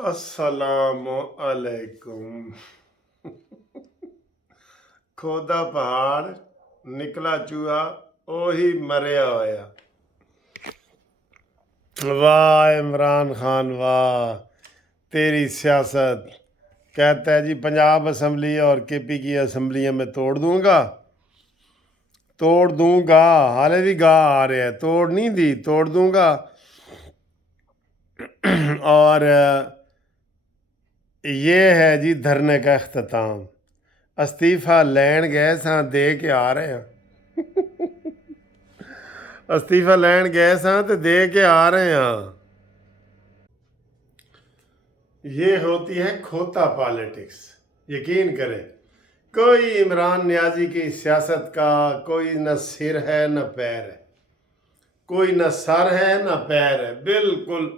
अस्सलाम अलैकुम। खोदा पहाड़ निकला चूहा ओही मरिया होया। वाह इमरान खान वाह, तेरी सियासत। कहता है जी पंजाब असम्बली और केपी की असम्बलियाँ में तोड़ दूंगा। हाले भी गा आ रहे हैं, तोड़ नहीं दी, तोड़ दूंगा। और ये है जी धरने का अख्ताम। अस्तीफा लैन गए सां, दे के आ रहे हैं। अस्तीफा लैन गए सां तो दे के आ रहे हैं। ये होती है खोता पॉलिटिक्स। यकीन करें, कोई इमरान नियाजी की सियासत का कोई न सिर है न पैर है, कोई न सर है न पैर है। बिल्कुल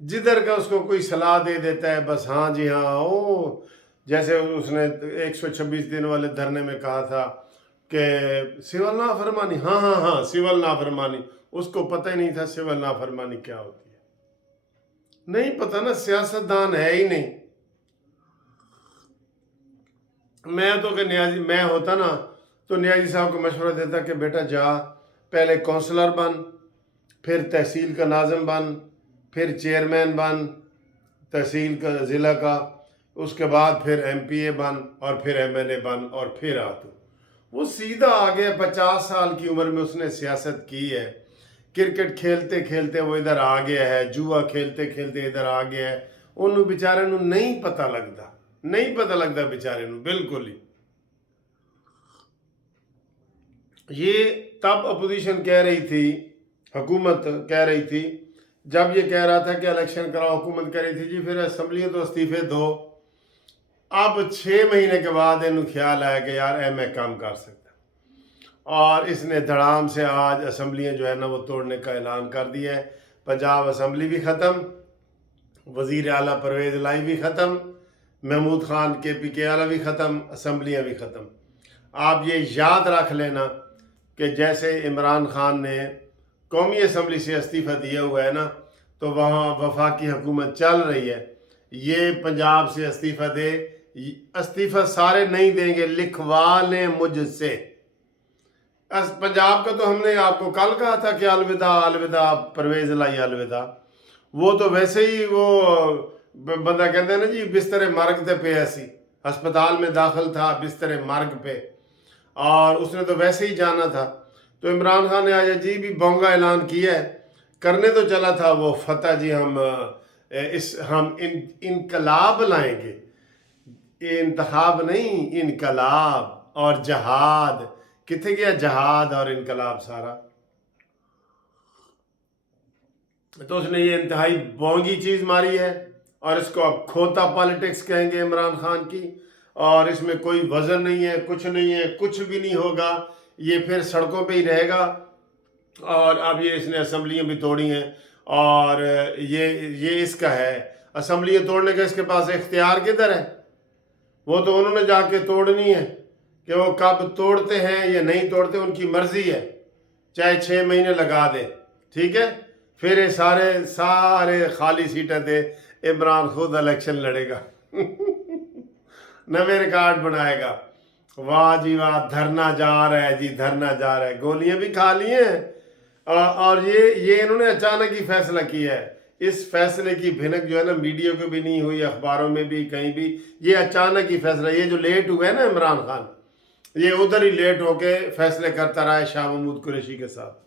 जिधर का उसको कोई सलाह दे देता है, बस हाँ जी हाँ। ओ जैसे उसने 126 दिन वाले धरने में कहा था कि सिविल नाफरमानी, हाँ हाँ हाँ सिविल नाफरमानी। उसको पता ही नहीं था सिविल नाफरमानी क्या होती है। नहीं पता ना, सियासतदान है ही नहीं। मैं तो कि नियाजी मैं होता ना तो नियाजी साहब को मशवरा देता कि बेटा जा, पहले काउंसलर बन, फिर तहसील का नाज़िम बन, फिर चेयरमैन बन तहसील का ज़िला का, उसके बाद फिर MPA बन और फिर MLA बन और फिर आ तू। वो सीधा आ गया। 50 साल की उम्र में उसने सियासत की है। क्रिकेट खेलते खेलते वो इधर आ गया है, जुआ खेलते खेलते इधर आ गया है। उन्होंने बेचारे नू नहीं पता लगता, नहीं पता लगता बेचारे नू बिल्कुल ही। ये तब अपोजिशन कह रही थी, हुकूमत कह रही थी, जब ये कह रहा था कि इलेक्शन कराओ, हुकूमत कह रही थी जी फिर असम्बलियों तो इस्तीफे दो। अब 6 महीने के बाद इन्हें ख्याल आया कि यार मैं काम कर सकता, और इसने धड़ाम से आज असम्बलियाँ जो है ना वो तोड़ने का ऐलान कर दिया है। पंजाब असम्बली भी ख़त्म, वज़ीर आला परवेज़ लाई भी ख़त्म, महमूद खान KP के आला भी ख़त्म, असम्बलियाँ भी ख़त्म। आप ये याद रख लेना कि जैसे इमरान खान ने कौमी असम्बली से इस्तीफ़ा दिया हुआ है ना, तो वहाँ वफाकी हुकूमत चल रही है। ये पंजाब से इस्तीफ़ा दे, इस्तीफ़ा सारे नहीं देंगे, लिखवा लें मुझसे। पंजाब का तो हमने आपको कल कहा था कि अलविदा अलविदा परवेज़ लाई अलविदा। वो तो वैसे ही वो बंदा कहते हैं ना जी बिस्तर मर्ग ते पे, ऐसी अस्पताल में दाखिल था बिस्तर मर्ग पे, और उसने तो वैसे ही जाना था। तो इमरान खान ने आज अजीब ही बोंगा ऐलान किया है। करने तो चला था वो फतह जी, हम इनकलाब लाएंगे, इंतखाब नहीं इनकलाब और जहाद। कितने गया जहाद और इनकलाब सारा। तो उसने ये इंतहाई बोंगी चीज़ मारी है, और इसको अब खोता पॉलिटिक्स कहेंगे इमरान खान की। और इसमें कोई वजन नहीं है, कुछ नहीं है, कुछ भी नहीं होगा। ये फिर सड़कों पे ही रहेगा। और अब ये इसने असम्बलियाँ भी तोड़ी हैं, और ये इसका है असम्बलियाँ तोड़ने का। इसके पास इख्तियार किधर है? वो तो उन्होंने जाके तोड़नी है, कि वो कब तोड़ते हैं या नहीं तोड़ते उनकी मर्जी है, चाहे 6 महीने लगा दे, ठीक है। फिर ये सारे सारे खाली सीटें दे, इमरान खुद इलेक्शन लड़ेगा। नवे रिकॉर्ड बनाएगा। वाह जी वाह, धरना जा रहा है जी, धरना जा रहा है। गोलियां भी खा ली हैं। और ये इन्होंने अचानक ही फैसला किया है। इस फैसले की भिनक जो है ना मीडिया को भी नहीं हुई, अखबारों में भी कहीं भी। ये अचानक ही फैसला, ये जो लेट हुआ है ना इमरान खान, ये उधर ही लेट होके फैसले करता रहा है शाह महमूद कुरैशी के साथ।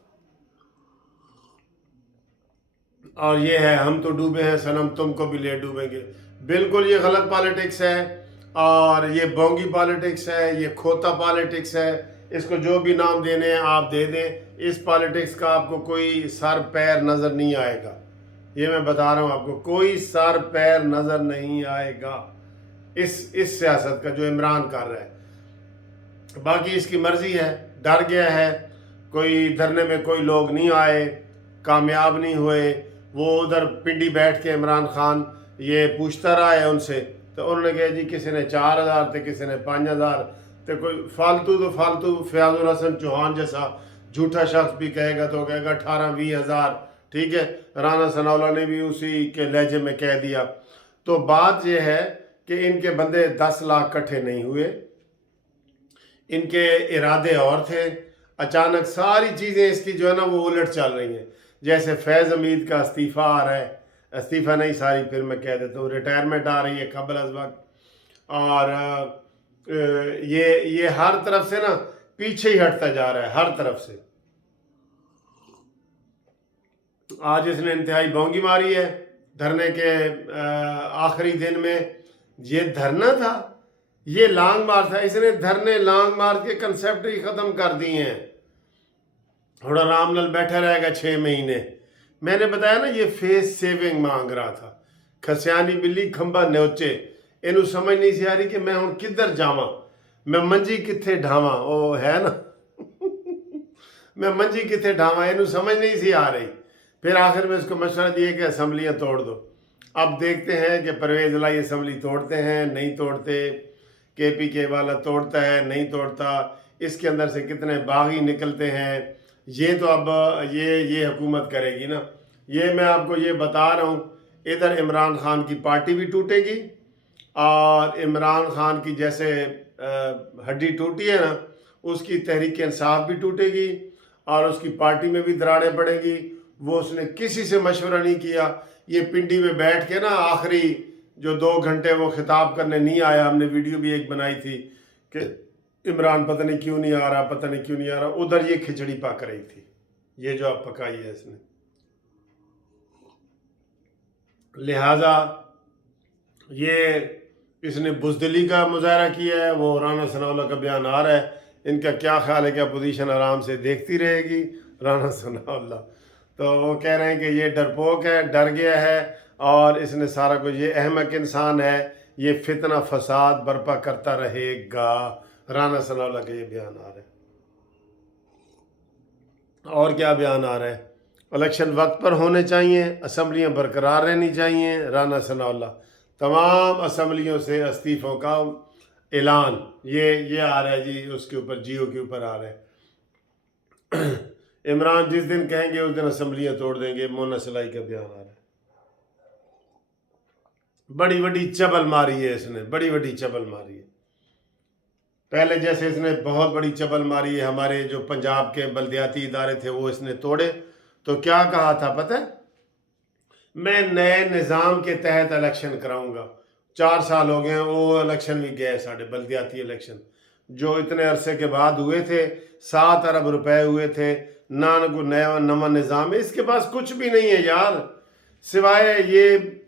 और ये है हम तो डूबे हैं सनम, तुमको भी ले डूबेंगे। बिल्कुल ये गलत पॉलिटिक्स है, और ये बोंगी पॉलिटिक्स है, ये खोता पॉलिटिक्स है। इसको जो भी नाम देने हैं आप दे दें। इस पॉलिटिक्स का आपको कोई सर पैर नज़र नहीं आएगा। ये मैं बता रहा हूँ आपको, कोई सर पैर नज़र नहीं आएगा इस सियासत का जो इमरान कर रहा है। बाकी इसकी मर्जी है, डर गया है। कोई धरने में कोई लोग नहीं आए, कामयाब नहीं हुए। वो उधर पिंडी बैठ के इमरान खान ये पूछता रहा है उनसे, तो उन्होंने कहा जी किसी ने 4000 थे, किसी ने 5000, तो कोई फालतू फयाजुल हसन चौहान जैसा झूठा शख्स भी कहेगा तो कहेगा 18-20 हज़ार, ठीक है। राना सनाउल्लाह ने भी उसी के लहजे में कह दिया। تو بات یہ ہے کہ ان کے بندے 10 لاکھ کٹھے نہیں ہوئے، ان کے ارادے اور تھے، اچانک ساری چیزیں اس کی جو ہے نا وہ الٹ چل رہی ہیں. جیسے فیض حمید کا استعفیٰ آ رہا ہے، استعفیٰ نہیں ساری پھر میں کہہ دیتا ہوں ریٹائرمنٹ آ رہی ہے قبل از وقت، اور یہ ہر طرف سے نا پیچھے ہی ہٹتا جا رہا ہے ہر طرف سے. آج اس نے انتہائی بونگی ماری ہے دھرنے کے آخری دن میں. یہ دھرنا تھا، یہ لانگ مارچ تھا. اس نے دھرنے لانگ مارچ کے کنسیپٹ ہی ختم کر دیے ہیں. تھوڑا رام لال بیٹھا رہے گا 6 مہینے. میں نے بتایا نا یہ فیس سیونگ مانگ رہا تھا. کھسیانی بلی کھمبا نیوچے، انہوں سمجھ نہیں سی آ رہی کہ میں ہوں کدھر جاواں، میں منجی کتھے ڈھاواں. او ہے نا میں منجی کتھے ڈھاواں، انہوں سمجھ نہیں سی آ رہی. پھر آخر میں اس کو مشورہ دیے کہ اسمبلیاں توڑ دو. اب دیکھتے ہیں کہ پرویز الہی اسمبلی توڑتے ہیں نہیں توڑتے، کے پی کے والا توڑتا ہے نہیں توڑتا، اس کے اندر سے کتنے باغی نکلتے ہیں. یہ تو اب یہ حکومت کرے گی نا. یہ میں آپ کو یہ بتا رہا ہوں، ادھر عمران خان کی پارٹی بھی ٹوٹے گی، اور عمران خان کی جیسے ہڈی ٹوٹی ہے نا، اس کی تحریک انصاف بھی ٹوٹے گی، اور اس کی پارٹی میں بھی دراڑیں پڑے گی. وہ اس نے کسی سے مشورہ نہیں کیا. یہ پنڈی میں بیٹھ کے نا آخری جو 2 گھنٹے وہ خطاب کرنے نہیں آیا، ہم نے ویڈیو بھی ایک بنائی تھی کہ عمران پتہ نہیں کیوں نہیں آ رہا، پتہ نہیں کیوں نہیں آ رہا. ادھر یہ کھچڑی پک رہی تھی، یہ جو اب پکائی ہے اس نے. لہٰذا یہ اس نے بزدلی کا مظاہرہ کیا ہے. وہ رانا ثناء اللہ کا بیان آ رہا ہے. ان کا کیا خیال ہے کہ اپوزیشن آرام سے دیکھتی رہے گی رانا ثناء اللہ. تو وہ کہہ رہے ہیں کہ یہ ڈرپوک ہے، ڈر گیا ہے، اور اس نے سارا کچھ، یہ احمق انسان ہے، یہ فتنہ فساد برپا کرتا رہے گا. رانا ثناء اللہ کا یہ بیان آ رہا ہے. اور کیا بیان آ رہا ہے؟ الیکشن وقت پر ہونے چاہیے، اسمبلیاں برقرار رہنی چاہیے. رانا ثناء اللہ تمام اسمبلیوں سے استعفوں کا اعلان، یہ آ رہا ہے جی، اس کے اوپر جیو کے اوپر آ رہا ہے. عمران جس دن کہیں گے اس دن اسمبلیاں توڑ دیں گے. مونا سلائی کا بیان آ رہا ہے. بڑی بڑی چبل ماری ہے اس نے، بڑی بڑی چبل ماری ہے. پہلے جیسے اس نے بہت بڑی چبل ماری ہے، ہمارے جو پنجاب کے بلدیاتی ادارے تھے وہ اس نے توڑے. تو کیا کہا تھا پتہ ہے؟ میں نئے نظام کے تحت الیکشن کراؤں گا. 4 سال ہو گئے ہیں، وہ الیکشن بھی گئے ساڑھے بلدیاتی الیکشن جو اتنے عرصے کے بعد ہوئے تھے. 7 ارب روپے ہوئے تھے. نہ کوئی نیا نظام ہے، اس کے پاس کچھ بھی نہیں ہے یار، سوائے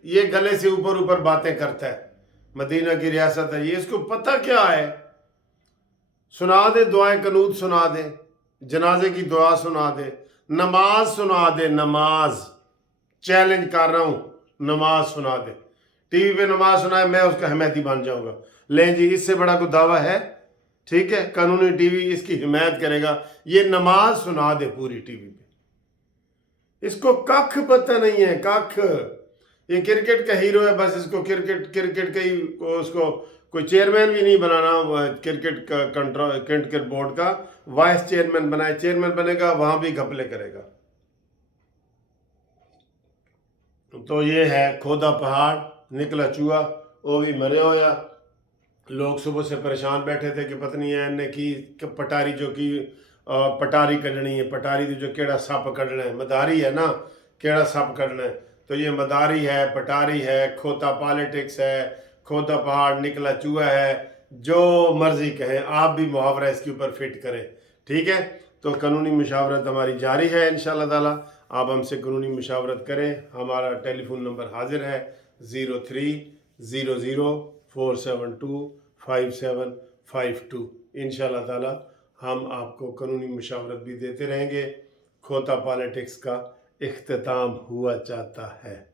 یہ گلے سے اوپر باتیں کرتا ہے. مدینہ کی ریاست ہے یہ، اس کو پتہ کیا ہے؟ سنا دے دعائیں قنوت، سنا دے جنازے کی دعا، سنا دے نماز، سنا دے نماز. چیلنج کر رہا ہوں، نماز سنا دے. ٹی وی پہ نماز سنائے، میں اس کا حمایتی بن جاؤں گا. لیں جی، اس سے بڑا کوئی دعویٰ ہے؟ ٹھیک ہے، قانونی ٹی وی اس کی حمایت کرے گا. یہ نماز سنا دے پوری ٹی وی پہ. اس کو ککھ پتہ نہیں ہے، ککھ. یہ کرکٹ کا ہیرو ہے، بس اس کو کرکٹ کا ہی، اس کو کوئی چیئرمین بھی نہیں بنانا کرکٹ کا، کرکٹ بورڈ کا. وائس چیئرمین بنائے، چیئرمین بنے گا وہاں بھی گھپلے کرے گا. تو یہ ہے کھودا پہاڑ نکلا چوہا، وہ بھی مرے ہویا. لوگ صبح سے پریشان بیٹھے تھے کہ پتہ نہیں ہے نے کی پٹاری جو کی پٹاری کڈنی ہے. پٹاری دی جو کیڑا سپ کڈنا ہے، مداری ہے نا، کیڑا سپ کڈنا ہے. تو یہ مداری ہے، پٹاری ہے، کھوتا پالیٹکس ہے، کھودا پہاڑ نکلا چوہا ہے. جو مرضی کہیں، آپ بھی محاورہ اس کے اوپر فٹ کریں. ٹھیک ہے، تو قانونی مشاورت ہماری جاری ہے انشاءاللہ تعالی. آپ ہم سے قانونی مشاورت کریں. ہمارا ٹیلی فون نمبر حاضر ہے 030047257552. انشاءاللہ تعالی ہم آپ کو قانونی مشاورت بھی دیتے رہیں گے. کھوتا پالیٹکس کا اختتام ہوا چاہتا ہے.